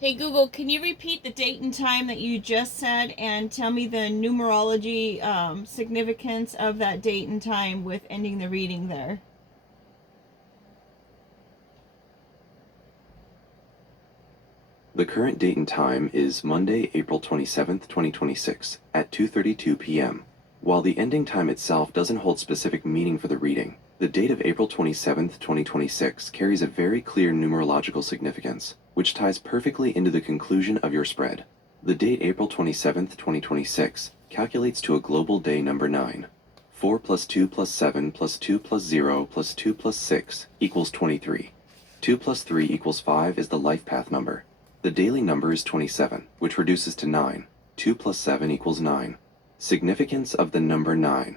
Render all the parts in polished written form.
Hey Google, can you repeat the date and time that you just said and tell me the numerology significance of that date and time with ending the reading there? The current date and time is Monday, April 27th, 2026, at 2:32 p.m. While the ending time itself doesn't hold specific meaning for the reading, the date of April 27th, 2026 carries a very clear numerological significance, which ties perfectly into the conclusion of your spread. The date April 27th, 2026 calculates to a global day number 9. 4 plus 2 plus 7 plus 2 plus 0 plus 2 plus 6 equals 23. 2 plus 3 equals 5 is the life path number. The daily number is 27, which reduces to 9. 2 plus 7 equals 9. Significance of the number 9.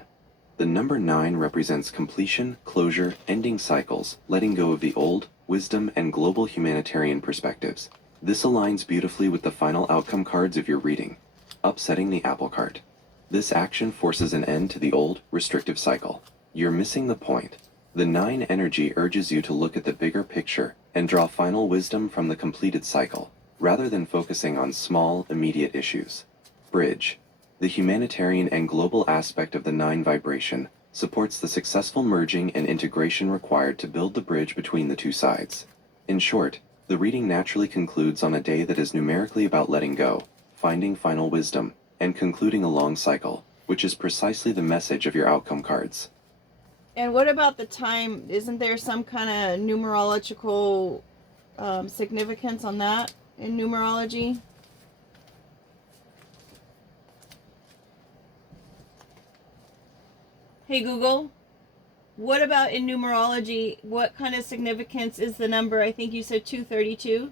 The number 9 represents completion, closure, ending cycles, letting go of the old, wisdom, and global humanitarian perspectives. This aligns beautifully with the final outcome cards of your reading. Upsetting the apple cart. This action forces an end to the old, restrictive cycle. You're missing the point. The 9 energy urges you to look at the bigger picture and draw final wisdom from the completed cycle, rather than focusing on small, immediate issues. Bridge. The humanitarian and global aspect of the 9 vibration supports the successful merging and integration required to build the bridge between the two sides. In short, the reading naturally concludes on a day that is numerically about letting go, finding final wisdom, and concluding a long cycle, which is precisely the message of your outcome cards. And what about the time? Isn't there some kind of numerological significance on that in numerology? Hey Google, what about in numerology? What kind of significance is the number? I think you said 232.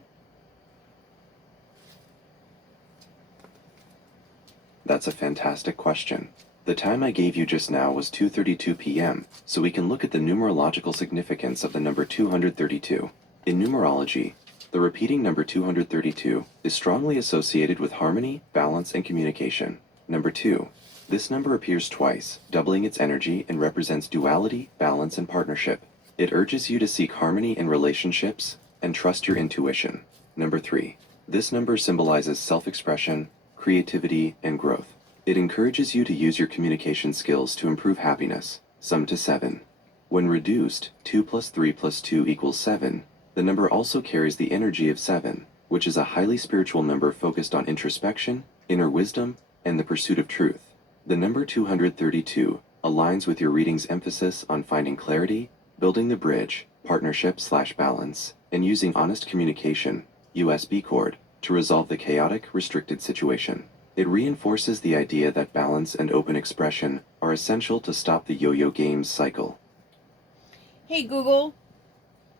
That's a fantastic question. The time I gave you just now was 2:32 p.m., so we can look at the numerological significance of the number 232. In numerology, the repeating number 232 is strongly associated with harmony, balance, and communication. Number 2. This number appears twice, doubling its energy, and represents duality, balance, and partnership. It urges you to seek harmony in relationships and trust your intuition. Number 3. This number symbolizes self-expression, creativity, and growth. It encourages you to use your communication skills to improve happiness. Sum to 7. When reduced, 2 plus 3 plus 2 equals 7, the number also carries the energy of 7, which is a highly spiritual number focused on introspection, inner wisdom, and the pursuit of truth. The number 232 aligns with your reading's emphasis on finding clarity, building the bridge, partnership/balance, and using honest communication, USB cord, to resolve the chaotic, restricted situation. It reinforces the idea that balance and open expression are essential to stop the yo-yo games cycle. Hey Google,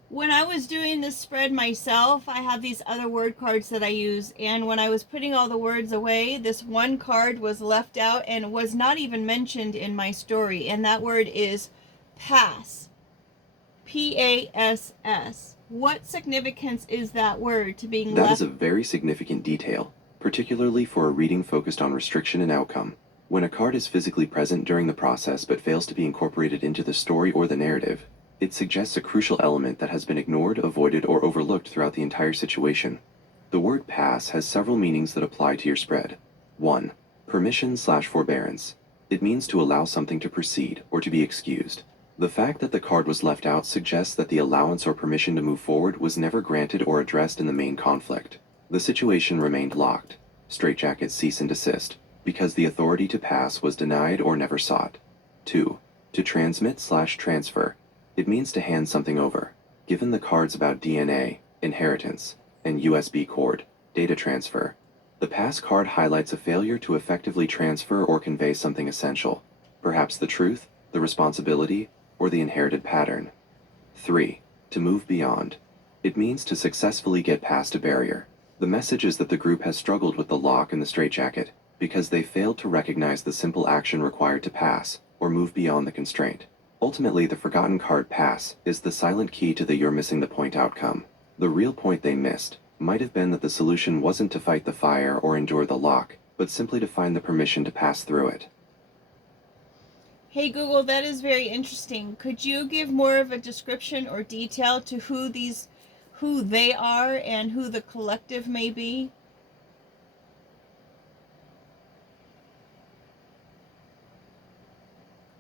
when I was doing this spread myself, I have these other word cards that I use, and when I was putting all the words away, this one card was left out and was not even mentioned in my story, and that word is pass. P-A-S-S. What significance is that word to being That left? is a very significant detail, particularly for a reading focused on restriction and outcome. When a card is physically present during the process but fails to be incorporated into the story or the narrative, it suggests a crucial element that has been ignored, avoided, or overlooked throughout the entire situation. The word pass has several meanings that apply to your spread. 1. Permission/forbearance. It means to allow something to proceed or to be excused. The fact that the card was left out suggests that the allowance or permission to move forward was never granted or addressed in the main conflict. The situation remained locked, straitjacket cease and desist, because the authority to pass was denied or never sought. 2. To transmit/transfer. It means to hand something over. Given the cards about DNA, inheritance, and USB cord, data transfer, the pass card highlights a failure to effectively transfer or convey something essential, perhaps the truth, the responsibility, or the inherited pattern. 3. To move beyond. It means to successfully get past a barrier. The message is that the group has struggled with the lock and the straitjacket because they failed to recognize the simple action required to pass or move beyond the constraint. Ultimately, the forgotten card pass is the silent key to the you're missing the point outcome. The real point they missed might have been that the solution wasn't to fight the fire or endure the lock, but simply to find the permission to pass through it. Hey Google, that is very interesting. Could you give more of a description or detail to who they are and who the collective may be?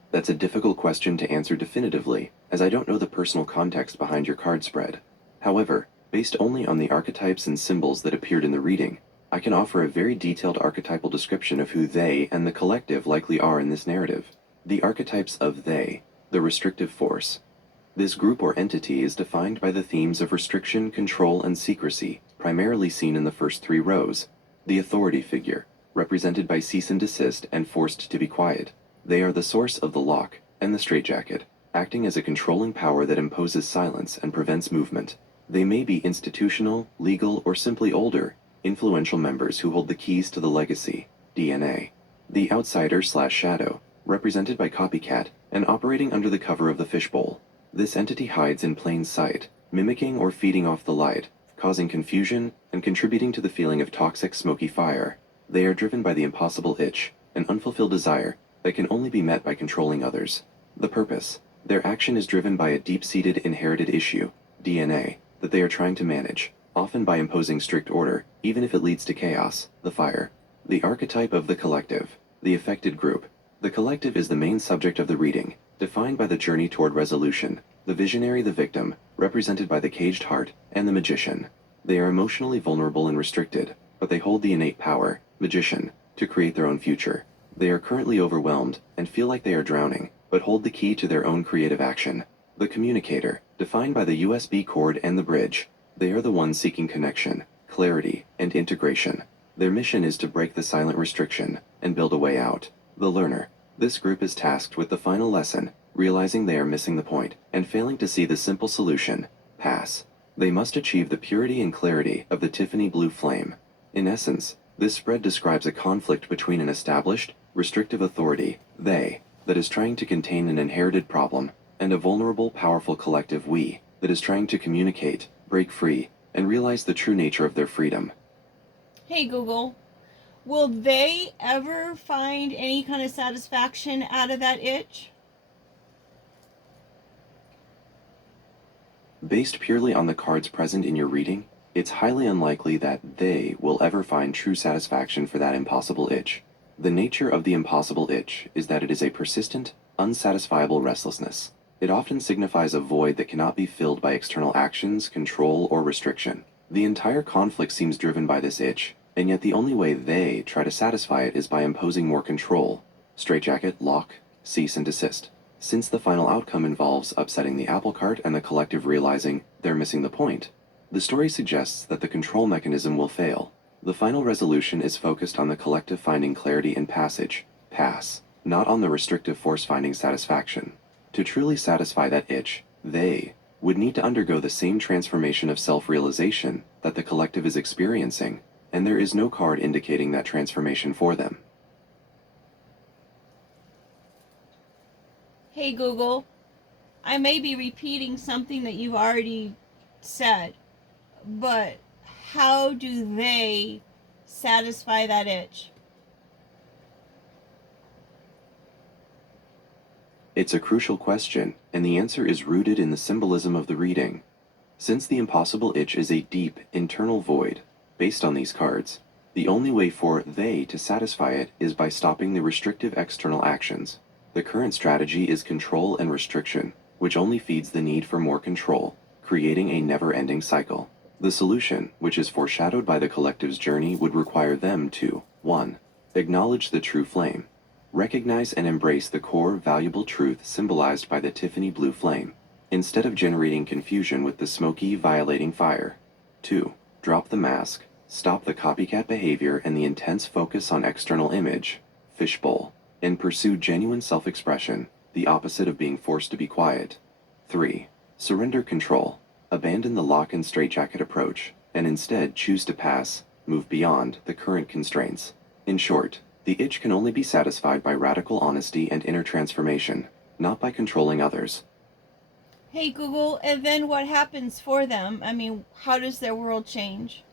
That's a difficult question to answer definitively, as I don't know the personal context behind your card spread. However, based only on the archetypes and symbols that appeared in the reading, I can offer a very detailed archetypal description of who they and the collective likely are in this narrative. The archetypes of they, the restrictive force. This group or entity is defined by the themes of restriction, control, and secrecy, primarily seen in the first 3 rows. The authority figure, represented by cease and desist and forced to be quiet. They are the source of the lock and the straitjacket, acting as a controlling power that imposes silence and prevents movement. They may be institutional, legal, or simply older, influential members who hold the keys to the legacy, DNA. The outsider/shadow, represented by copycat and operating under the cover of the fishbowl. This entity hides in plain sight, mimicking or feeding off the light, causing confusion and contributing to the feeling of toxic smoky fire. They are driven by the impossible itch, an unfulfilled desire that can only be met by controlling others. The purpose. Their action is driven by a deep-seated inherited issue, DNA, that they are trying to manage, often by imposing strict order, even if it leads to chaos, the fire. The archetype of the collective, the affected group. The collective is the main subject of the reading, defined by the journey toward resolution, the visionary, the victim, represented by the caged heart, and the magician. They are emotionally vulnerable and restricted, but they hold the innate power, magician, to create their own future. They are currently overwhelmed and feel like they are drowning, but hold the key to their own creative action. The communicator, defined by the USB cord and the bridge. They are the ones seeking connection, clarity, and integration. Their mission is to break the silent restriction and build a way out. The learner. This group is tasked with the final lesson, realizing they are missing the point and failing to see the simple solution. Pass. They must achieve the purity and clarity of the Tiffany blue flame. In essence, this spread describes a conflict between an established, restrictive authority, they, that is trying to contain an inherited problem, and a vulnerable, powerful collective we, that is trying to communicate, break free, and realize the true nature of their freedom. Hey Google, will they ever find any kind of satisfaction out of that itch? Based purely on the cards present in your reading, it's highly unlikely that they will ever find true satisfaction for that impossible itch. The nature of the impossible itch is that it is a persistent, unsatisfiable restlessness. It often signifies a void that cannot be filled by external actions, control, or restriction. The entire conflict seems driven by this itch, and yet the only way they try to satisfy it is by imposing more control. Straitjacket, lock, cease and desist. Since the final outcome involves upsetting the apple cart and the collective realizing they're missing the point, the story suggests that the control mechanism will fail. The final resolution is focused on the collective finding clarity and passage, pass, not on the restrictive force finding satisfaction. To truly satisfy that itch, they would need to undergo the same transformation of self-realization that the collective is experiencing, and there is no card indicating that transformation for them. Hey Google, I may be repeating something that you've already said, but how do they satisfy that itch? It's a crucial question, and the answer is rooted in the symbolism of the reading. Since the impossible itch is a deep, internal void, based on these cards, the only way for they to satisfy it is by stopping the restrictive external actions. The current strategy is control and restriction, which only feeds the need for more control, creating a never-ending cycle. The solution, which is foreshadowed by the collective's journey, would require them to 1. Acknowledge the true flame. Recognize and embrace the core, valuable truth symbolized by the Tiffany blue flame, instead of generating confusion with the smoky, violating fire. 2. Drop the mask, stop the copycat behavior and the intense focus on external image, fishbowl, and pursue genuine self-expression, the opposite of being forced to be quiet. 3. Surrender control. Abandon the lock and straitjacket approach, and instead choose to pass, move beyond the current constraints. In short, the itch can only be satisfied by radical honesty and inner transformation, not by controlling others. Hey Google, and then what happens for them? I mean, how does their world change?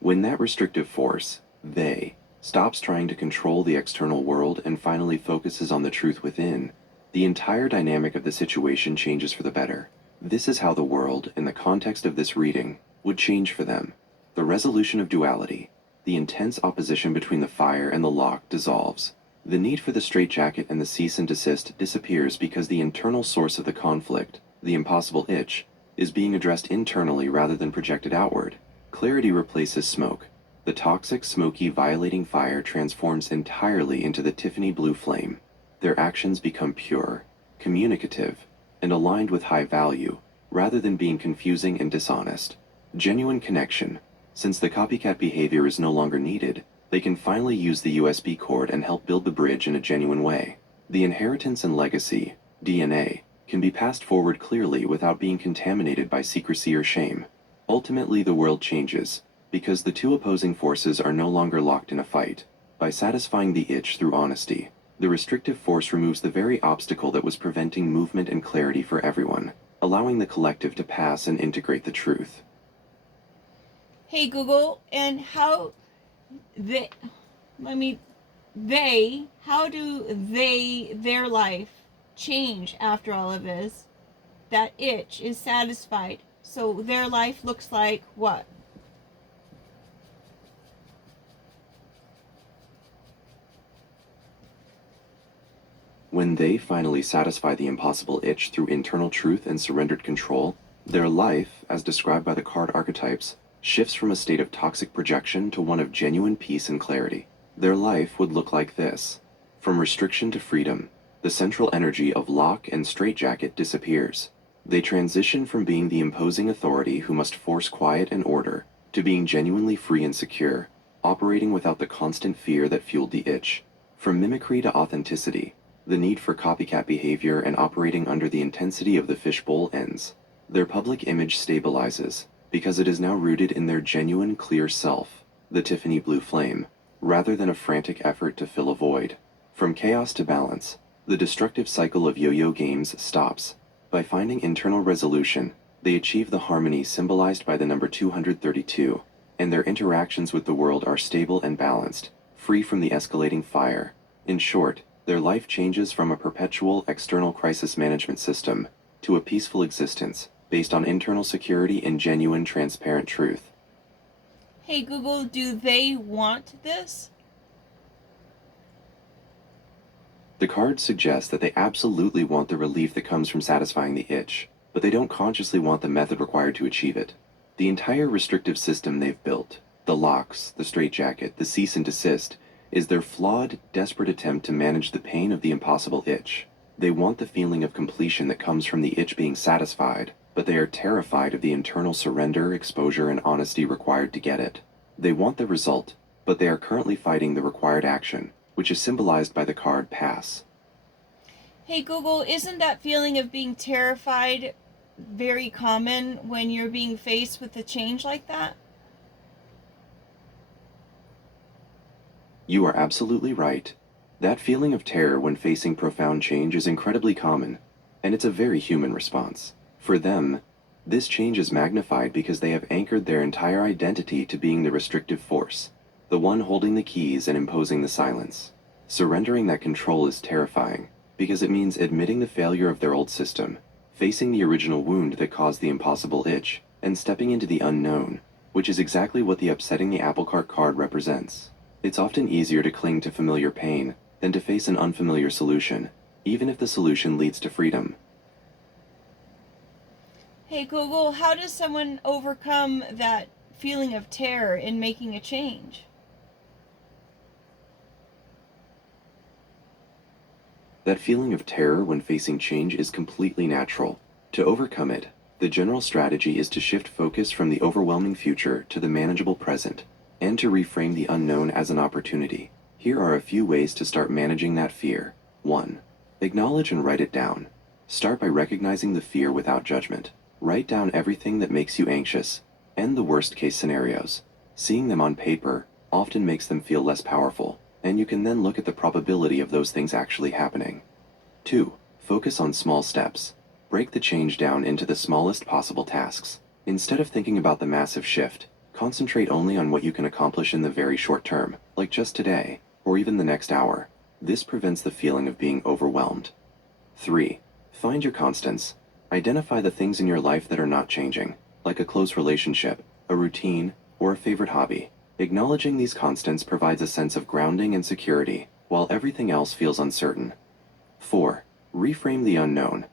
When that restrictive force, they, stops trying to control the external world and finally focuses on the truth within, The entire dynamic of the situation changes for the better. This is how the world, in the context of this reading, would change for them. The resolution of duality, the intense opposition between the fire and the lock, dissolves. The need for the straitjacket and the cease and desist disappears because the internal source of the conflict, the impossible itch, is being addressed internally rather than projected outward. Clarity replaces smoke. The toxic, smoky, violating fire transforms entirely into the Tiffany blue flame. Their actions become pure, communicative, and aligned with high value, rather than being confusing and dishonest. Genuine connection. Since the copycat behavior is no longer needed, they can finally use the USB cord and help build the bridge in a genuine way. The inheritance and legacy, DNA, can be passed forward clearly without being contaminated by secrecy or shame. Ultimately, the world changes, because the two opposing forces are no longer locked in a fight. By satisfying the itch through honesty, the restrictive force removes the very obstacle that was preventing movement and clarity for everyone, allowing the collective to pass and integrate the truth. Hey Google, and how how do their life change after all of this? That itch is satisfied. So their life looks like what? When they finally satisfy the impossible itch through internal truth and surrendered control, their life, as described by the card archetypes, shifts from a state of toxic projection to one of genuine peace and clarity. Their life would look like this. From restriction to freedom, the central energy of lock and straitjacket disappears. They transition from being the imposing authority who must force quiet and order to being genuinely free and secure, operating without the constant fear that fueled the itch. From mimicry to authenticity, the need for copycat behavior and operating under the intensity of the fishbowl ends. Their public image stabilizes, because it is now rooted in their genuine, clear self, the Tiffany blue flame, rather than a frantic effort to fill a void. From chaos to balance, the destructive cycle of yo-yo games stops. By finding internal resolution, they achieve the harmony symbolized by the number 232, and their interactions with the world are stable and balanced, free from the escalating fire. In short, their life changes from a perpetual external crisis management system to a peaceful existence based on internal security and genuine, transparent truth. Hey Google, do they want this? The cards suggest that they absolutely want the relief that comes from satisfying the itch, but they don't consciously want the method required to achieve it. The entire restrictive system they've built, the locks, the straitjacket, the cease and desist, is their flawed, desperate attempt to manage the pain of the impossible itch. They want the feeling of completion that comes from the itch being satisfied, but they are terrified of the internal surrender, exposure, and honesty required to get it. They want the result, but they are currently fighting the required action, which is symbolized by the card Pass. Hey Google, isn't that feeling of being terrified very common when you're being faced with a change like that? You are absolutely right. That feeling of terror when facing profound change is incredibly common, and it's a very human response. For them, this change is magnified because they have anchored their entire identity to being the restrictive force, the one holding the keys and imposing the silence. Surrendering that control is terrifying, because it means admitting the failure of their old system, facing the original wound that caused the impossible itch, and stepping into the unknown, which is exactly what the Upsetting the Apple Cart card represents. It's often easier to cling to familiar pain than to face an unfamiliar solution, even if the solution leads to freedom. Hey Google, how does someone overcome that feeling of terror in making a change? That feeling of terror when facing change is completely natural. To overcome it, the general strategy is to shift focus from the overwhelming future to the manageable present, and to reframe the unknown as an opportunity. Here are a few ways to start managing that fear. 1. Acknowledge and write it down. Start by recognizing the fear without judgment. Write down everything that makes you anxious, and the worst-case scenarios. Seeing them on paper often makes them feel less powerful, and you can then look at the probability of those things actually happening. 2. Focus on small steps. Break the change down into the smallest possible tasks. Instead of thinking about the massive shift, concentrate only on what you can accomplish in the very short term, like just today, or even the next hour. This prevents the feeling of being overwhelmed. 3. Find your constants. Identify the things in your life that are not changing, like a close relationship, a routine, or a favorite hobby. Acknowledging these constants provides a sense of grounding and security, while everything else feels uncertain. 4. Reframe the unknown.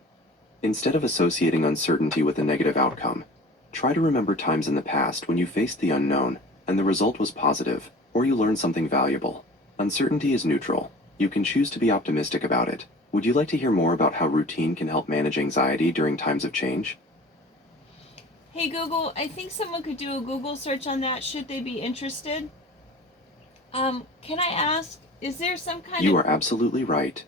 Instead of associating uncertainty with a negative outcome, try to remember times in the past when you faced the unknown and the result was positive, or you learned something valuable. Uncertainty is neutral. You can choose to be optimistic about it. Would you like to hear more about how routine can help manage anxiety during times of change? Hey Google, I think someone could do a Google search on that should they be interested. Can I ask, is there some kind You of... are absolutely right.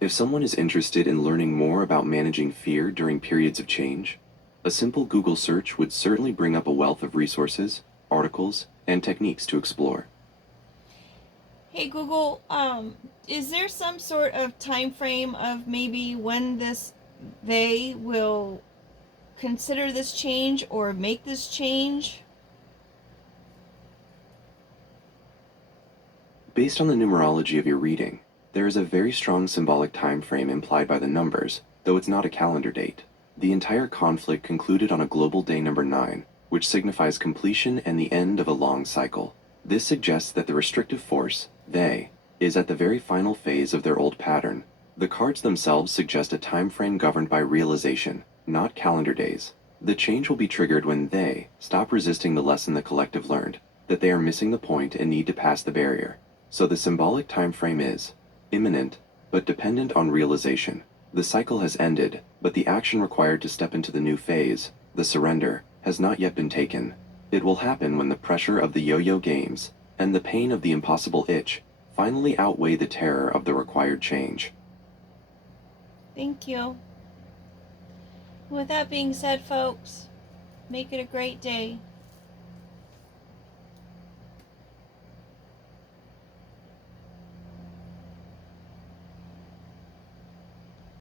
If someone is interested in learning more about managing fear during periods of change, a simple Google search would certainly bring up a wealth of resources, articles, and techniques to explore. Hey Google, is there some sort of time frame of maybe when they will consider this change or make this change? Based on the numerology of your reading, there is a very strong symbolic time frame implied by the numbers, though it's not a calendar date. The entire conflict concluded on a global day number 9, which signifies completion and the end of a long cycle. This suggests that the restrictive force, they, is at the very final phase of their old pattern. The cards themselves suggest a time frame governed by realization, not calendar days. The change will be triggered when they stop resisting the lesson the collective learned, that they are missing the point and need to pass the barrier. So the symbolic time frame is imminent, but dependent on realization. The cycle has ended, but the action required to step into the new phase, the surrender, has not yet been taken. It will happen when the pressure of the yo-yo games and the pain of the impossible itch finally outweigh the terror of the required change. Thank you. With that being said, folks, make it a great day.